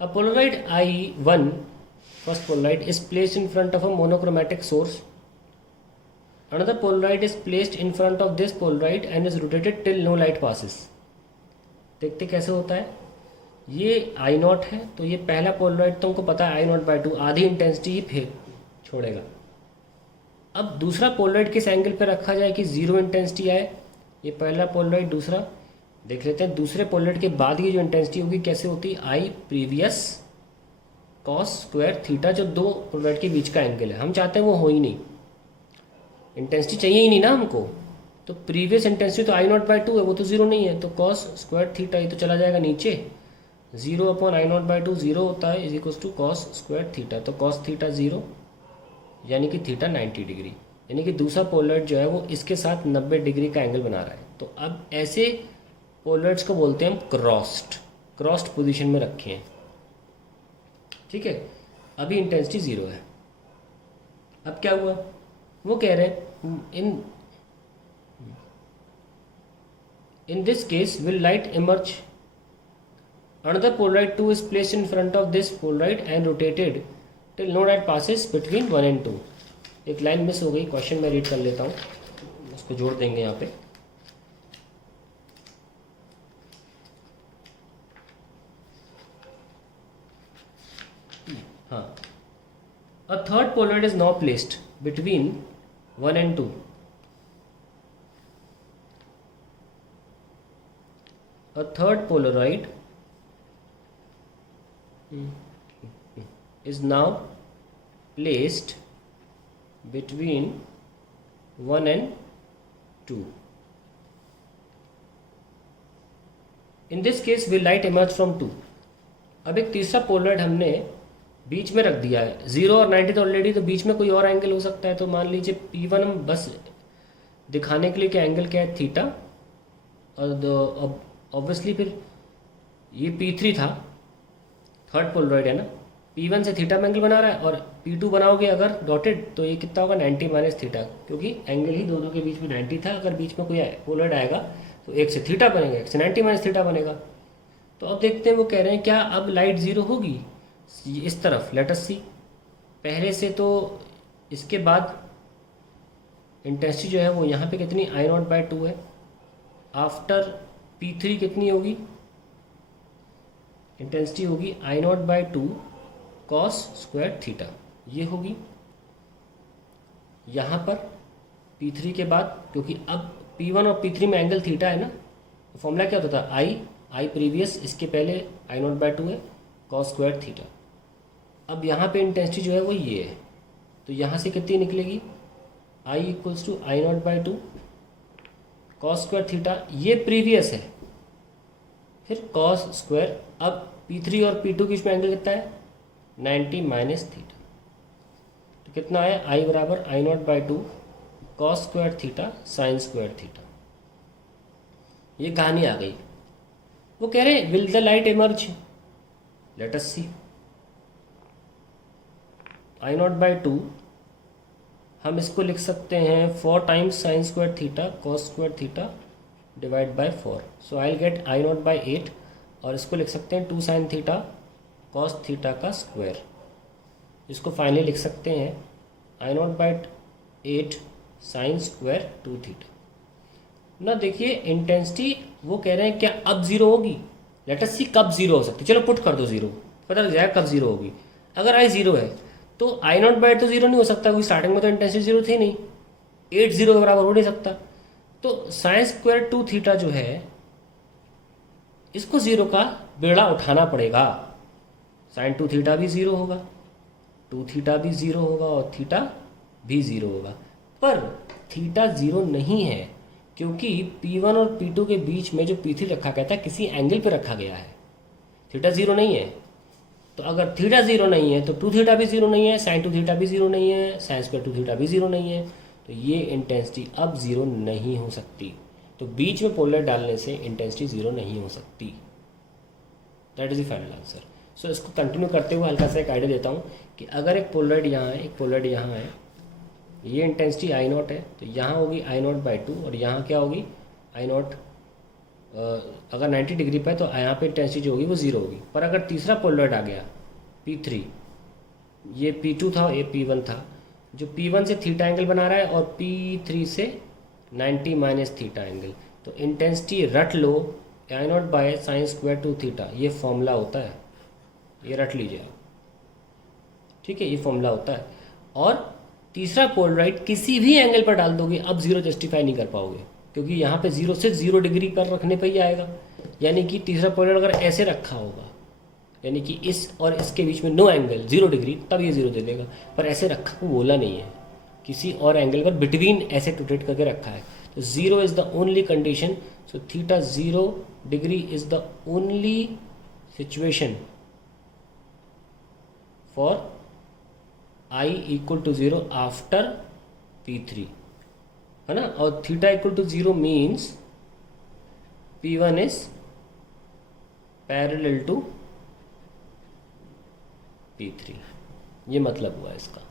A Polaroid I1, first Polaroid, is placed in front of a monochromatic source. Another Polaroid is placed in front of this Polaroid and is rotated till no light passes. देखते कैसे होता है। ये I0 है, तो ये पहला Polaroid तुमको पता है I0/2 आधी इंटेंसिटी ही फेंक छोड़ेगा। अब दूसरा Polaroid किस एंगल पे रखा जाए कि जीरो इंटेंसिटी आए। ये पहला Polaroid, दूसरा देख लेते हैं। दूसरे Polaroid के बाद की जो इंटेंसिटी होगी कैसे होती है, I previous cos square theta, जो दो Polaroid के बीच का एंगल है। हम चाहते हैं वो हो ही नहीं, इंटेंसिटी चाहिए ही नहीं ना हमको, तो प्रीवियस इंटेंसिटी तो I0/2 है, वो तो जीरो नहीं है, तो cos स्क्वायर थीटा ये तो चला जाएगा नीचे, 0/I0/2 जीरो होता है, is equals to cos square theta. तो cos थीटा जीरो यानी कि थीटा 90 डिग्री, यानी कि दूसरा पोलराइड जो है वो इसके साथ 90 डिग्री का एंगल बना रहा है। तो अब ऐसे पोलराइड्स को बोलते हैं हम क्रॉस्ड पोजीशन में रखे हैं। ठीक है, अभी इंटेंसिटी जीरो है। अब क्या हुआ, वो कह रहे हैं in this case will light emerge, another polaroid 2 is placed in front of this polaroid and rotated till no light passes between 1 and 2। एक लाइन मिस हो गई, क्वेश्चन मैं रीड कर लेता हूँ, उसको जोड़ देंगे यहाँ पे। हाँ, a third Polaroid is now placed between 1 and 2। A third Polaroid is now placed between 1 and 2. In this case will light emerge from 2। अब एक तीसरा पोलराइड हमने बीच में रख दिया है, 0 और 90 तो ऑलरेडी, तो बीच में कोई और एंगल हो सकता है। तो मान लीजिए P1 हम बस दिखाने के लिए कि एंगल क्या है, थीटा, और ऑब्वियसली फिर ये P3 था, थर्ड पोलराइड है ना, P1 से थीटा में एंगल बना रहा है, और P2 बनाओगे अगर डॉटेड तो ये कितना होगा, 90 माइनस थीटा, क्योंकि एंगल ही दोनों के बीच में 90 था। अगर बीच में कोई पोलराइड आएगा तो एक से थीटा बनेगा, एक से 90 माइनस थीटा बनेगा। तो अब देखते हैं वो कह रहे हैं क्या अब लाइट ज़ीरो होगी इस तरफ, लेट अस सी। पहले से तो इसके बाद इंटेंसिटी जो है वो यहाँ पे कितनी, I0/2 है। आफ्टर P3 कितनी होगी, इंटेंसिटी होगी I0/2 cos स्क्वायर थीटा, ये होगी यहाँ पर P3 के बाद, क्योंकि अब P1 और P3 में एंगल थीटा है ना, तो फॉर्मूला क्या होता था, I प्रीवियस, इसके पहले I0/2 है, cos स्क्वायर थीटा। अब यहाँ पे इंटेंसिटी जो है वो ये है, तो यहाँ से कितनी निकलेगी, I equals to I0/2 cos square theta, ये प्रीवियस है, फिर cos स्क्वायर। अब P3 और P2 के बीच में एंगल कितना है, 90 माइनस थीटा, तो कितना है, I बराबर I0/2 cos square theta sine square theta. ये कहानी आ गई। वो कह रहे हैं will the light emerge, let us see. I0/2 हम इसको लिख सकते हैं 4 times sine square theta cos square theta divide by 4, so I will get I0/8, और इसको लिख सकते हैं 2 साइन थीटा cos थीटा का स्क्वायर। इसको फाइनली लिख सकते हैं I0/8 साइन स्क्वायर 2 थीटा ना। देखिए इंटेंसिटी वो कह रहे हैं क्या अब जीरो होगी, लेट अस सी कब जीरो हो सकती है। चलो पुट कर दो जीरो, पता लग जाएगा कब जीरो होगी। अगर I जीरो है तो I0/2 जीरो नहीं हो सकता, क्योंकि स्टार्टिंग में तो इंटेंसिटी जीरो थी नहीं, 8 जीरो के बराबर हो नहीं सकता। तो साइन स्क्वायर 2 थीटा जो है, इसको जीरो का बेड़ा उठाना पड़ेगा। साइन 2 थीटा भी जीरो होगा, 2 थीटा भी जीरो होगा, और थीटा भी जीरो होगा। पर थीटा जीरो नहीं है, क्योंकि P1 और P2 के बीच में जो P3 रखा गया था किसी एंगल पे रखा गया है, थीटा जीरो नहीं है। तो अगर थीटा जीरो नहीं है तो 2 थीटा भी जीरो नहीं है, साइन 2 थीटा भी जीरो नहीं है, साइन स्क्वायर 2 थीटा भी जीरो नहीं है। तो ये इंटेंसिटी अब जीरो नहीं हो सकती। तो बीच में पोलर डालने से इंटेंसिटी जीरो नहीं हो सकती। That is the final answer. So इसको कंटिन्यू करते हुए हल्का सा एक आइडिया देता हूँ कि अगर एक पोलराइड यहाँ है, एक पोलराइड यहाँ है, ये इंटेंसिटी I0 है, तो यहाँ होगी I0/2, और यहाँ क्या होगी I0 अगर 90 डिग्री पे है तो यहाँ पे इंटेंसिटी जो होगी वो ज़ीरो होगी। पर अगर तीसरा पोलराइड आ गया P3, ये P2 था, ये P1 था, जो P1 से थीटा एंगल बना रहा है और P3 से 90 माइनस थीटा एंगल, तो इंटेंसिटी रट लो I0 by sine square two theta, ये फॉर्मूला होता है, ये रट लीजिए आप, ठीक है, ये फॉर्मूला होता है। और तीसरा पोलराइड किसी भी एंगल पर डाल दोगे, अब जीरो जस्टिफाई नहीं कर पाओगे, क्योंकि यहाँ पे जीरो से 0 डिग्री पर रखने पे ही आएगा। यानी कि तीसरा पोलराइड अगर ऐसे रखा होगा, यानी कि इस और इसके बीच में नो एंगल 0 डिग्री, तब ये जीरो दे देगा। पर ऐसे रखा वो बोला नहीं है, किसी और एंगल पर बिटवीन ऐसे रोटेट करके रखा है। तो zero is the only condition, so theta 0 degree is the only situation for I equal to 0 after P3, है ना। और theta equal to 0 means P1 is parallel to P3, ये मतलब हुआ इसका।